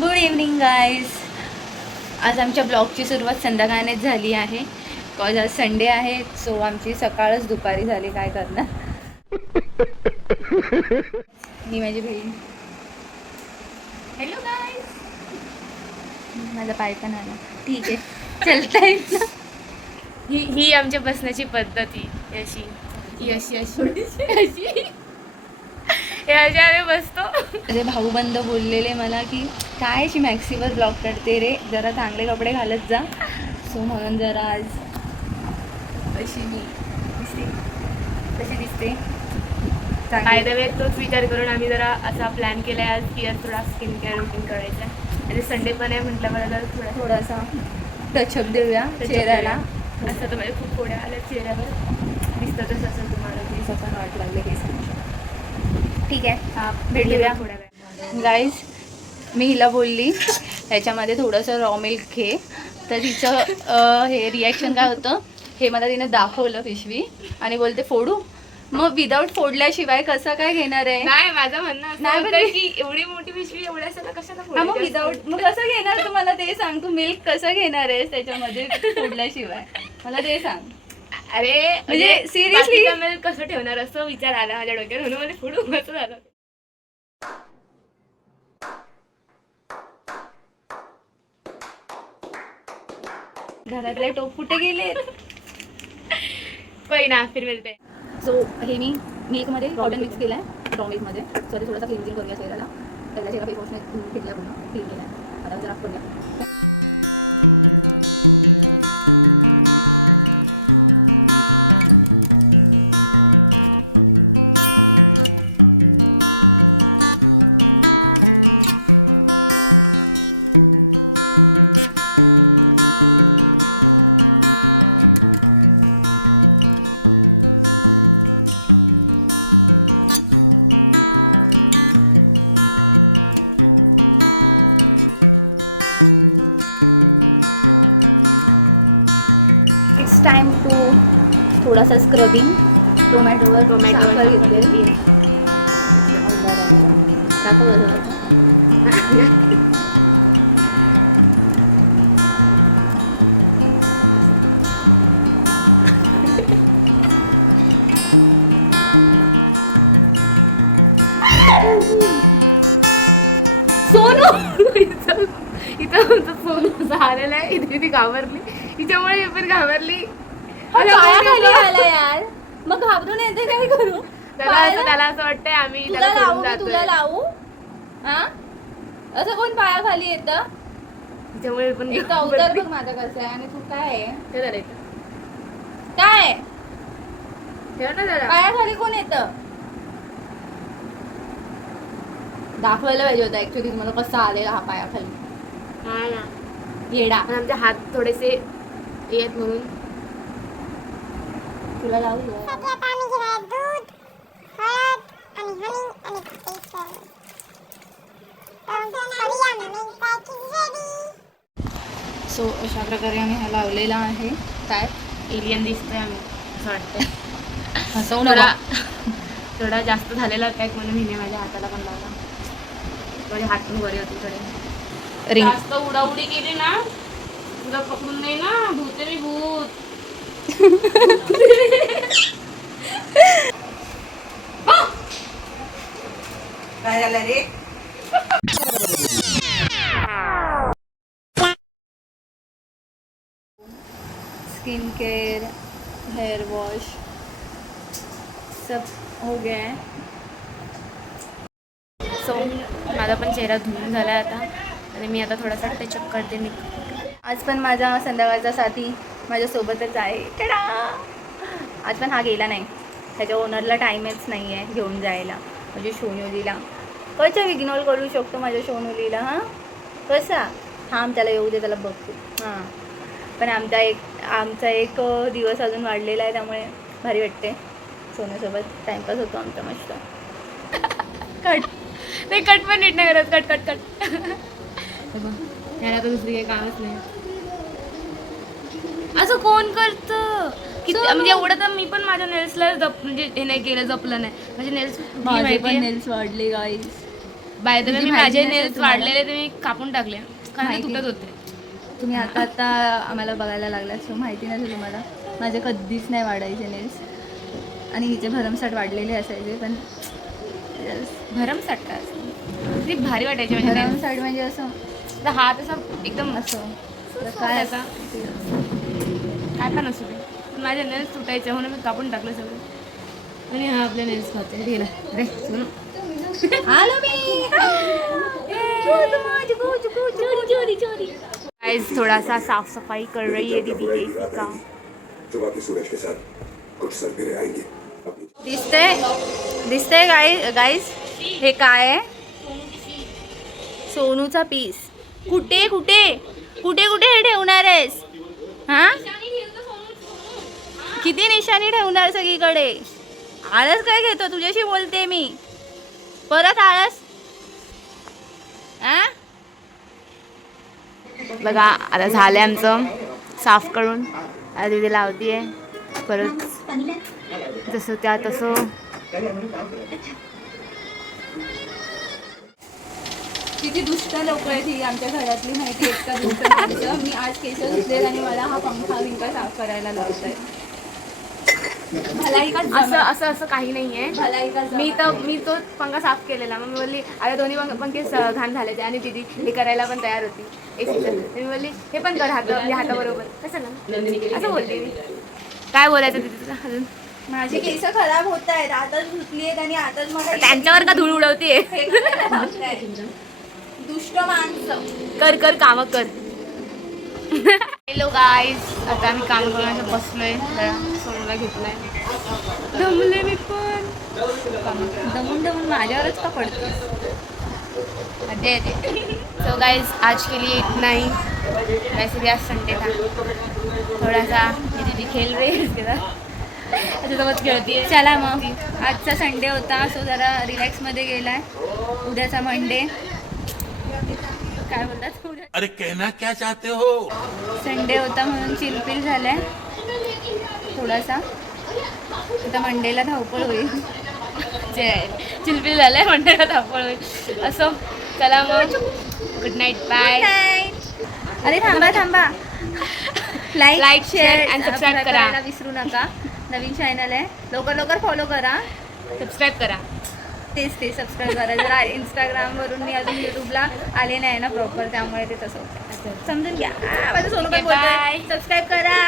Good evening guys. आज आमच्या ब्लॉगची सुरुवात संध्याकाळनेच झाली आहे. बिकॉज आज संडे आहे, सो आमची सकाळच दुपारी झाली. काय करणार. ही माझी बहीण. Hello guys. माझा पाय पण आला. ठीक आहे, चलता येत ना. ही आमच्या बसण्याची पद्धती अशी अशी अशी अशी अशी आम्ही बसतो. अरे भाऊबंद बोललेले मला की काय अशी मॅक्सीवर ब्लॉग करते रे, जरा चांगले कपडे घालत जा. सो म्हणून जरा आज अशी मी दिसते. कशी दिसते? बाय द वे तोच विचार करून आम्ही जरा असा प्लॅन केला आहे आज की आज थोडा स्किन केअर रुटीन करायचा आहे. आणि संडे पण आहे म्हटलं मला जरा थोडासा टचअप देऊया चेहऱ्याला. असं तर माझ्या खूप फोड्या आल्या चेहऱ्यावर. दिसतच असं तुम्हाला प्लीज आपण वाट लागले हे सांगू. ठीक आहे, हा भेटूया थोड्या वेळ. गाईज. मी हिला बोलली ह्याच्यामध्ये थोडंसं रॉ मिल्क घे, तर तिचं हे रिॲक्शन काय होतं हे मला तिने दाखवलं पिशवी आणि बोलते फोडू. मग विदाऊट फोडल्याशिवाय कसं काय घेणार आहे? नाही, माझं म्हणणं असं नाही, होतं की एवढी मोठी पिशवी एवढ्या सगळं कशाला हा, मग विदाऊट मग कसं घेणार तू? मला ते सांग, तू मिल्क कसं घेणार आहेस त्याच्यामध्ये फोडल्याशिवाय? मला ते सांग. अरे म्हणजे सिरियसली मिल्क कसं ठेवणार असं विचार आला माझ्या डोक्यात, म्हणून मला फोडू कसं झालं. घरातले टोप कुठे गेले? कोई ना, फिर मिळते. सो हे मी मिल्कमध्ये पावडर मिक्स केला आहे, रॉ मिल्कमध्ये. सॉरी, थोडासा क्लिन्झिंग करूया चेहऱ्याला. पहिला चेहरा फेस वॉशने घेतला, पूर्ण क्लीन केला आहे. आता जरा करूया. इट्स टाइम टू थोडासा स्क्रबिंग. टोमॅटोवर साखर घेतली. सोनू इथं सोनू झालेला आहे. इथे ती घाबरली, तिच्यामुळे पण घाबरली. यार, मग घाबरून येते काय करू? त्याला असं वाटतंय आम्ही तुला लावू, मी तुला लावू? हा, असं कोण पायाखाली येतं? तिच्यामुळे पण एक अवतार बघ माझा कसं आहे. आणि तू काय आहे? ते झालंय. काय ठेव ना जरा. पायाखाली कोण येतं? दाखवायला पाहिजे होतं ऍक्च्युली तुम्हाला कसा आलेला हा पायाखाली. हा ना, येडा. पण आमचे हात थोडेसे येत म्हणून तुला लावू. सो अशा प्रकारे आम्ही हा लावलेला आहे. काय एलियन दिसतोय आम्ही असं वाटतंय. हसवू नका. थोडा जास्त झालेला पॅक म्हणून हिने माझ्या हाताला पण लावला. माझे हात पण बरे होते थोडे. रिंग जास्त उडाउडी केली ना तुला पकडून नाही ना, भूते मी भूत. काय झालं रे? स्किन केयर, हेयर वॉश सब हो गया है. सो माझा पण चेहरा धुवून झाला आहे आता आणि मी आता थोडासा टचअप करते. मी आज पण माझा संध्याकाळचा साथी माझ्यासोबतच आहे. टडा! आज पण हा गेला नाही. त्याच्या ओनरला टाईमच नाही आहे घेऊन जायला. म्हणजे सोनुलीला कसं इग्नोर करू शकतो माझ्या सोनुलीला? हां, कसा? थांब, त्याला येऊ दे, त्याला बघतो. हां, पण आमचा एक दिवस अजून वाढलेला आहे, त्यामुळे भारी वाटते. सोनूसोबत टाईमपास होतो आमचा मस्त. कट ते कट पण नीट नाही करत. Cut cut cut. याला तर दुसरी काही कामच नाही. असं कोण करतं? म्हणजे एवढं तर मी पण माझ्या नेल्सला म्हणजे हे नाही केलं, जपलं नाही. माझे नेल्स नेल्स वाढले गाईस. बाय द वे तुझी मी माहिती माझे नसेल नेल्स तुम्हाला. वाढलेले ते मी कापून टाकले कारण ते माहिती. तुटत होते. तुम्ही आता आता आम्हाला बघायला लागला सो माहिती नसेल तुम्हाला. माझे कधीच नाही वाढायचे नेल्स आणि हिचे भरमसाठ वाढलेले असायचे पण भरमसाठ काय ती भारी वाटायची म्हणजे nails. भरमसाठ म्हणजे असं तर हात असा एकदम असं तर काय काय आता काय पण असू दे पण माझे नेल्स तुटायचे म्हणून मी कापून टाकले सगळे. आणि हा आपले नेल्स खाते ठीक आहे रे सुन. आलो मी. गाइस थोड़ा-सा साफ सफाई कर रही है दीदी एसी का. सुबह के सूरज के साथ कुछ सलपेरे आएंगे अपनी दिसतंय गाईस हे काय आहे? सोनूचा पीस. कुठे कुठे कुठे कुठे हे ठेवणार आहेस हा? किती निशाणी ठेवणार सगळीकडे? आळस काय घेतो? तुझ्याशी बोलते मी. परत आळस. आ? बघा आता झालं आमचं साफ करून. आता दीदी लावतीये परत जसं त्या तसं. किती दुष्ट लोक आहेत ही आमच्या घरातली माहिती आहेत का? दुष्ट माणसं. मी आज केस धुतलेत आणि मला हा पंखा बिंका साफ करायला लावतोय. भलाई का असं असं असं काही नाही आहे. भलाई का मी तो पंखा साफ केलेला. मग मी बोलली आता दोन्ही पंखे घाण झाले आणि दीदी हे करायला पण तयार होती एसीचं. मी बोलली हे पण कर हाताबरोबर कसं ना असं बोलली मी. काय बोलायचं दीदी अजून? माझी केस खराब होत आहेत. आताच धुतली आहेत आणि आताच मला त्यांच्यावर का धूळ उडवतीये? हे करायला लावताय. दुष्ट माणसं. कर कर कामं कर. हॅलो गाईज आता आम्ही काम करून असं बसलोय. सोनूला घेतलाय. दमले मी पण. दमून दमून माझ्यावरच का पडतो? मजा येते. सो गाइस आज के लिए इतना ही. वैसे भी आज संडे था. थोड़ा सा ये दीदी खेल रही है इसके साथ. त्याच्यासोबत खेळती आहे. चला मग आजचा संडे होता सो जरा रिलॅक्समध्ये गेलाय. उद्याचा मंडे. काय बोलतात उद्या अरे कहना क्या चाहते हो? संडे होता म्हणून चिलपिल झालाय थोडासा. आता मंडेला धावपळ होईल. चिलपिल झालंय म्हणण्याला धावपळ होईल. असं चला मग गुड नाईट बाय. अरे थांबा थांबा. Like, share and subscribe करा. करायला विसरू नका. नवीन चॅनल आहे. लवकर लवकर फॉलो करा. सबस्क्राईब करा. तेच सबस्क्राईब करा. जरा इंस्टाग्रामवरून मी अजून यूट्यूबला आले नाही ना प्रॉपर त्यामुळे ते तसं होतं. समजून घ्या. माझं सोनू पण Okay, bye. बोलतोय सबस्क्राईब करा.